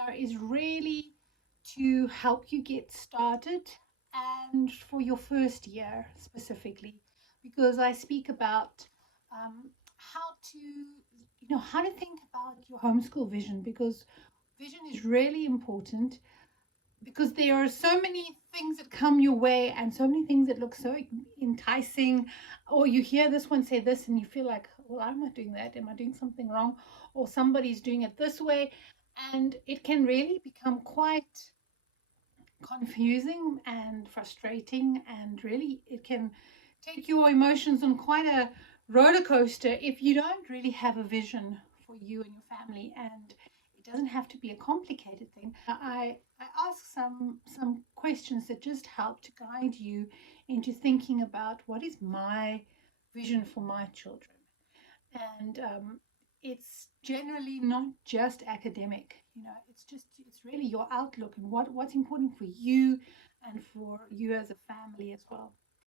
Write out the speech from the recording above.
Planner is really to help you get started and for your first year specifically, because I speak about how to, how to think about your homeschool vision, because vision is really important, because there are so many things that come your way and so many things that look so enticing, or you hear this one say this and you feel like, well, I'm not doing that, am I doing something wrong, or somebody's doing it this way, and it can really become quite confusing and frustrating, and really it can take your emotions on quite a roller coaster if you don't really have a vision for you and your family. And it doesn't have to be a complicated thing. I ask some questions that just help to guide you into thinking about what is my vision for my children. And it's generally not just academic, it's really your outlook and what's important for you and for you as a family as well.